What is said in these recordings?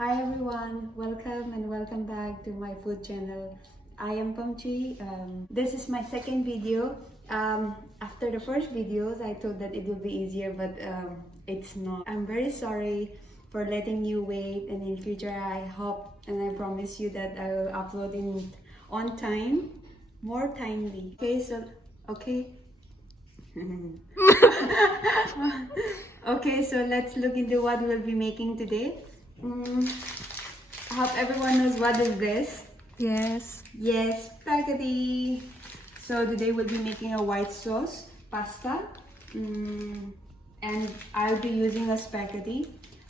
Hi everyone, welcome back to my food channel. I am Pamchi. This is my second video. After the first videos, I thought that it would be easier, but it's not. I'm very sorry for letting you wait, and in future I hope and I promise you that I will upload in on time, more timely. Okay. Okay, so let's look into what we'll be making today. I hope everyone knows what is this. Yes. Yes, spaghetti. So today we'll be making a white sauce pasta, and I'll be using a spaghetti.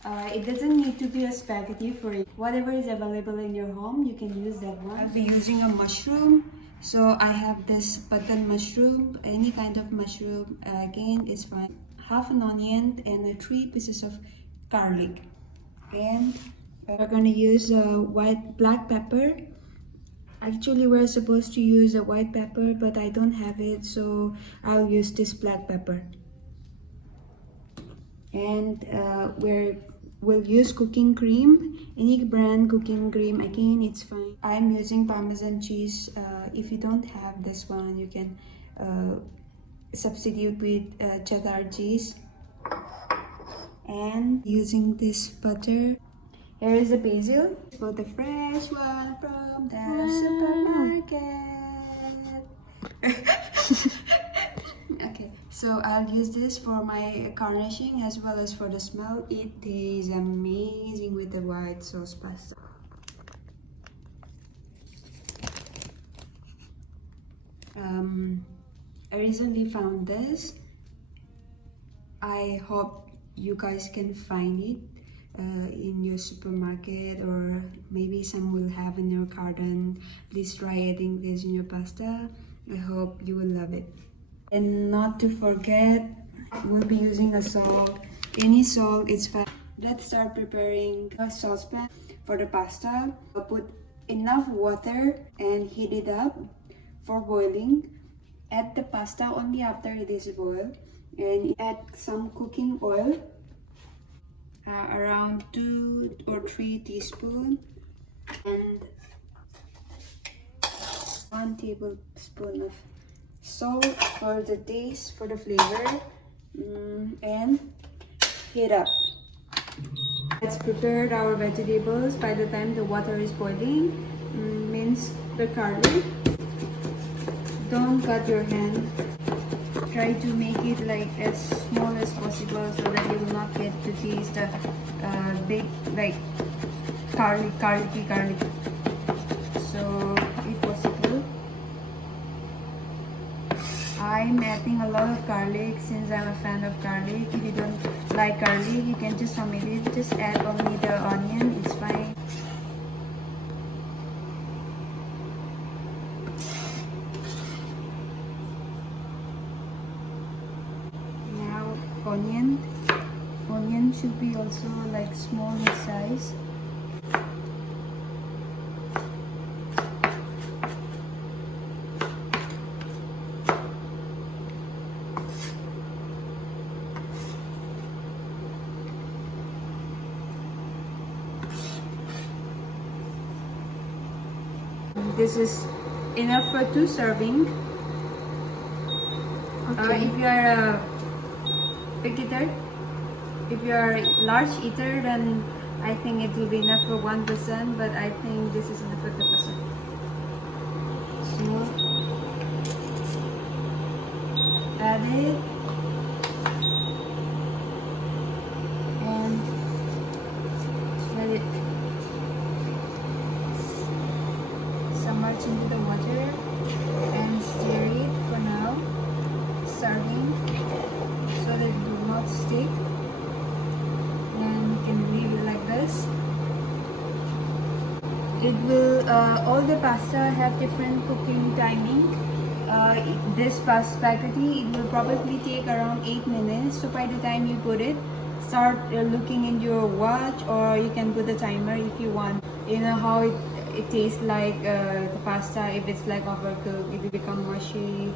It doesn't need to be a spaghetti for it. Whatever is available in your home, you can use that one. I'll be using a mushroom. So I have this button mushroom, any kind of mushroom, again is fine. Half an onion and 3 pieces of garlic. And we're going to use black pepper. Actually, we're supposed to use a white pepper, but I don't have it, so I'll use this black pepper. And we'll use cooking cream, any brand cooking cream, again it's fine. I'm using Parmesan cheese. If you don't have this one, you can substitute with cheddar cheese. And using this butter. Here is the basil, for the fresh one from the supermarket. Okay, so I'll use this for my garnishing as well as for the smell. It is amazing with the white sauce pasta. I recently found this. I hope you guys can find it in your supermarket, or maybe some will have in your garden. Please try adding this in your pasta. I hope you will love it. And not to forget, we'll be using a salt. Any salt is fine. Let's start preparing a saucepan for the pasta. I'll put enough water and heat it up for boiling. Add the pasta only after it is boiled, and add some cooking oil, around 2 or 3 teaspoons, and 1 tablespoon of salt for the taste, for the flavor, and heat up. Let's prepare our vegetables. By the time the water is boiling, mince the garlic. Don't cut your hand. Try to make it like as small as possible so that you will not get to taste the big, like garlicky garlic. So if possible, I'm adding a lot of garlic since I'm a fan of garlic. If you don't like garlic, you can just omit it. Just add only the onion, it's fine. Onion should be also like small in size. This is enough for 2 servings. Okay. If you are a big eater, if you are a large eater, then I think it will be enough for 1 person, but I think this is enough for 2 person. So add it and let it submerge into the water and stir it for now, starting so that it will not stick. And you can leave it like this. It will all the pasta have different cooking timing. This spaghetti, it will probably take around 8 minutes. So by the time you put it, start looking in your watch, or you can put a timer if you want. You know how it tastes like the pasta. If it's like overcooked, it will become mushy.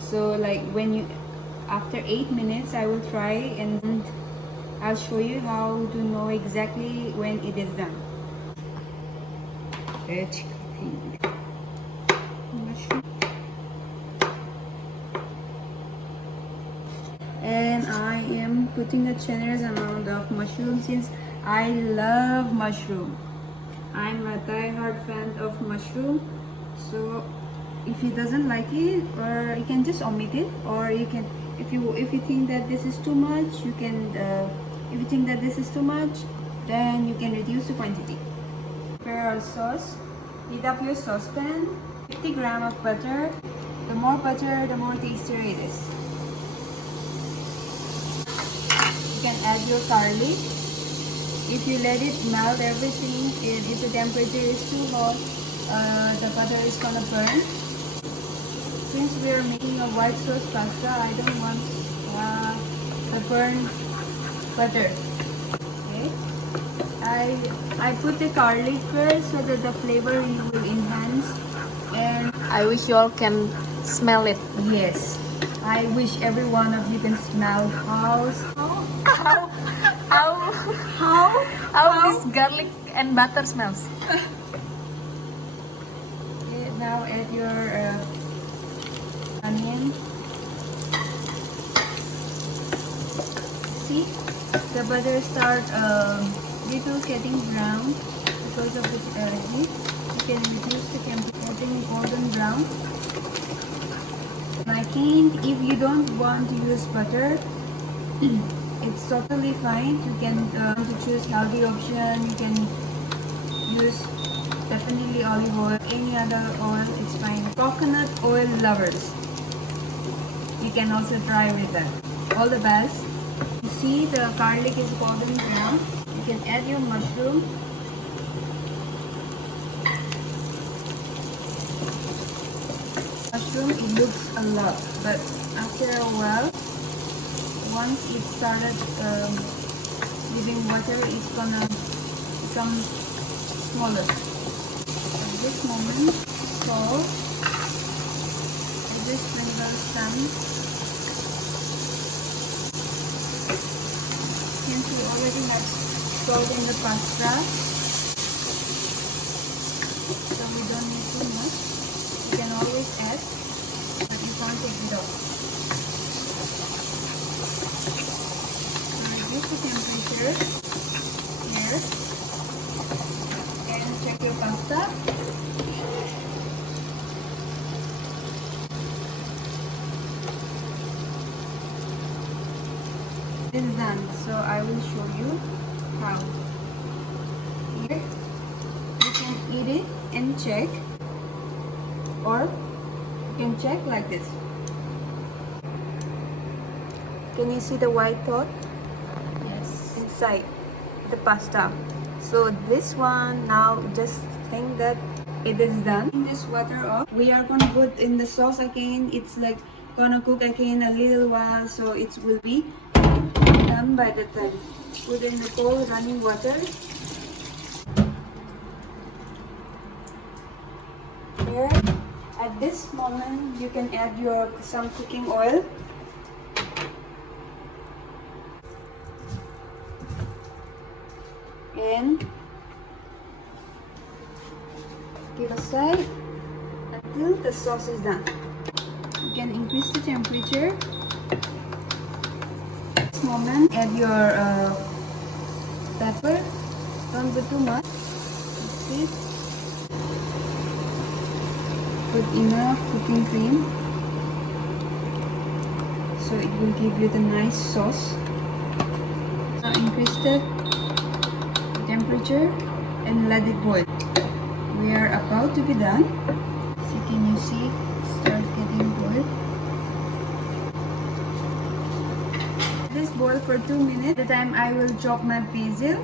So like when you, after 8 minutes, I will try, and I'll show you how to know exactly when it is done. Let's cooking. And I am putting a generous amount of mushroom since I love mushroom. I'm a die-hard fan of mushroom, so if he doesn't like it, or you can just omit it, or you can, if you think that this is too much, you can if you think that this is too much, then you can reduce the quantity. Prepare our sauce. Heat up your saucepan. 50 grams of butter. The more butter, the more tastier it is. You can add your garlic. If you let it melt everything, if the temperature is too hot, the butter is gonna burn. Since we are making a white sauce pasta, I don't want the burned butter. Okay, I put the garlic first so that the flavor will enhance. And I wish you all can smell it. yes, I wish every one of you can smell how This garlic and butter smells. Okay, now add your onion. See, the butter start little getting brown because of the heat. You can reduce the temperature, getting golden brown. I think if you don't want to use butter, it's totally fine. You can to choose healthy option. You can use definitely olive oil, any other oil, it's fine. Coconut oil lovers, you can also try with that. All the best. You see the garlic is golden brown. You can add your mushroom. Mushroom, it looks a lot, but after a while, once it started giving water, it's gonna become smaller. At this moment, salt. I just sprinkle some. Since we already have salt in the pasta, so we don't need too much. You can always add, but you can't take it off. Reduce the temperature here and check your pasta. It is done, so I will show you how. Here you can eat it and check, or you can check like this. Can you see the white dot? Yes. Inside the pasta. So this one, now just think that it is done. In this water off, we are gonna put in the sauce again. It's like gonna cook again a little while, so it will be done by the time. Put in the cold running water. Here, at this moment, you can add some cooking oil. And give a side until the sauce is done. You can increase the temperature. At this moment, add your pepper. Don't put too much. See? Put enough cooking cream so it will give you the nice sauce. Now increase the temperature and let it boil. We are about to be done. So can you see it start getting boiled? This boil for 2 minutes. The time I will chop my basil.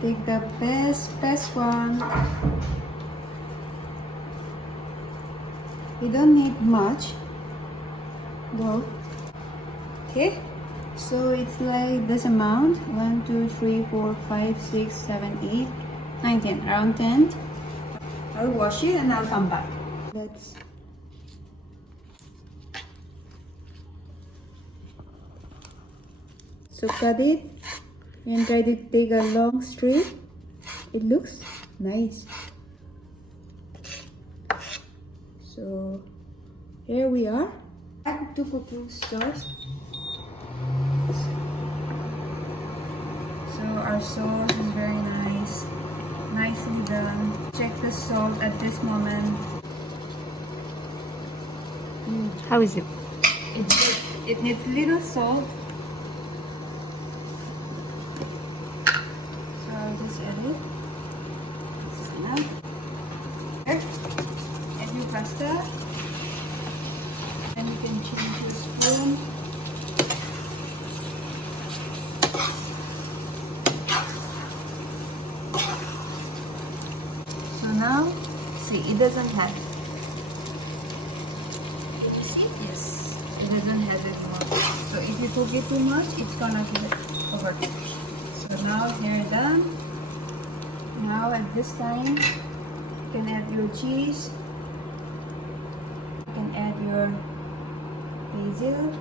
Take the best one. You don't need much though. Okay. So it's like this amount: 1, 2, 3, 4, 5, 6, 7, 8, 9, 10. Around 10. I'll wash it and I'll come back. Let's. So cut it and try to take a long strip. It looks nice. So here we are. Add 2 cooking sauce. So our sauce is very nice. Nicely done. Check the salt at this moment. How is it? It's good. It needs little salt. So I'll just add it. This is enough. Here. Add your pasta. And you can change your spoon. So now, see, it doesn't have. Yes, it doesn't have it much. So if you cook it too much, it's gonna get over. So now here done. Now at this time, you can add your cheese. You can add your basil.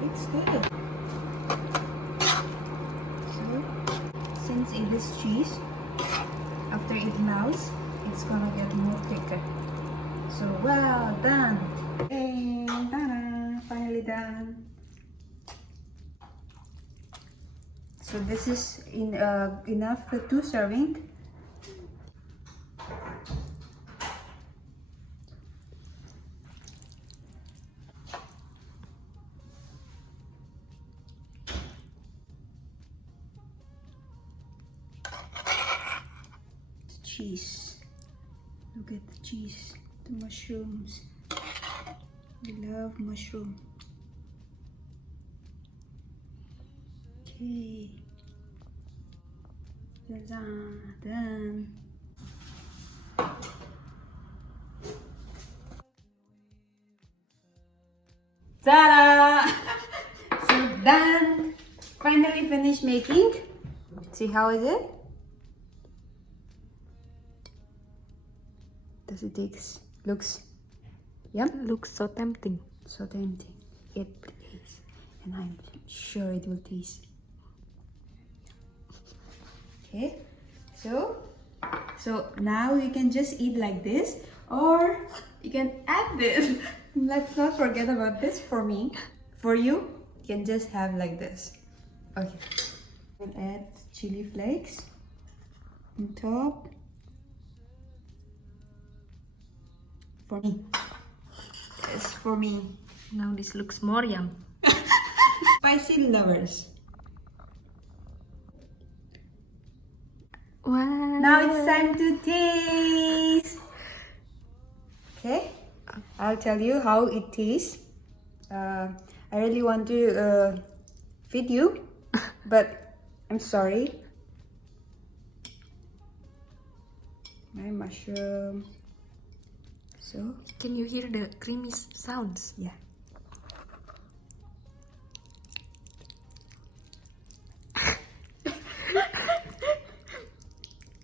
Looks good. So since it is cheese, after it melts, it's gonna get more thicker. So well done. And ta-da, finally done. So this is enough for 2 servings. Cheese. Look at the cheese, the mushrooms. I love mushroom. Okay. Done. Ta-da! So done. Finally finished making. See how is it? Does it taste? Looks yum? Looks so tempting. So tempting. It is. And I'm sure it will taste. Okay. So now you can just eat like this, or you can add this. Let's not forget about this for me. For you, you can just have like this. Okay. We'll add chili flakes on top. For me. It's for me. Now this looks more yum. Spicy lovers. Wow. Now it's time to taste. Okay, I'll tell you how it tastes. I really want to feed you, but I'm sorry. My mushroom. So Can you hear the creamy sounds? yeah.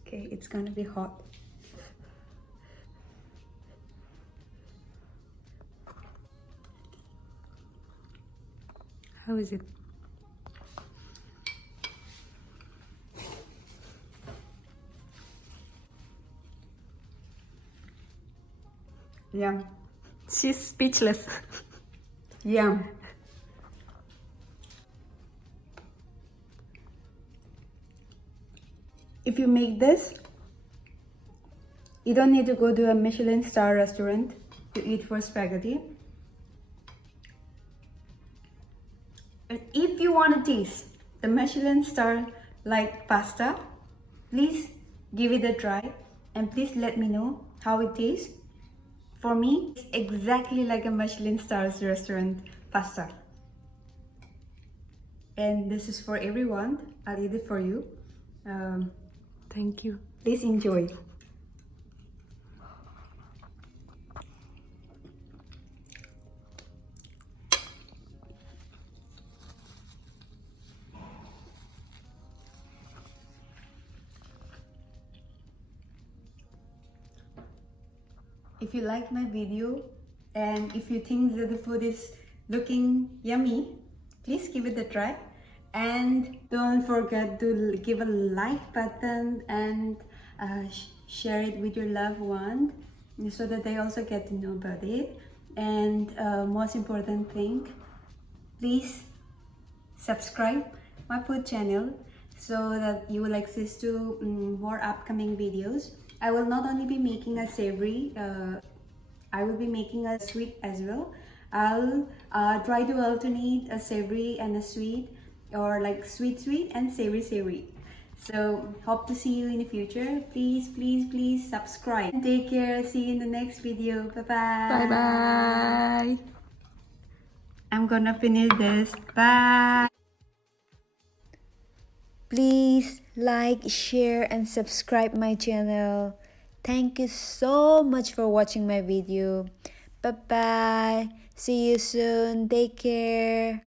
Okay, it's gonna be hot. How is it? Yum. She's speechless. Yum. If you make this, you don't need to go to a Michelin star restaurant to eat for spaghetti. And if you want to taste the Michelin star like pasta, please give it a try and please let me know how it tastes. For me, it's exactly like a Michelin stars restaurant pasta. And this is for everyone. I'll eat it for you. Thank you. Please enjoy. If you like my video and if you think that the food is looking yummy, please give it a try. And don't forget to give a like button and share it with your loved one so that they also get to know about it. And most important thing, please subscribe my food channel so that you will access to more upcoming videos. I will not only be making a savory, I will be making a sweet as well. I'll try to alternate a savory and a sweet, or like sweet and savory. So hope to see you in the future. Please subscribe. Take care. See you in the next video. Bye bye. Bye bye. I'm gonna finish this. Bye. Please like, share and subscribe my channel. Thank you so much for watching my video. Bye bye. See you soon. Take care.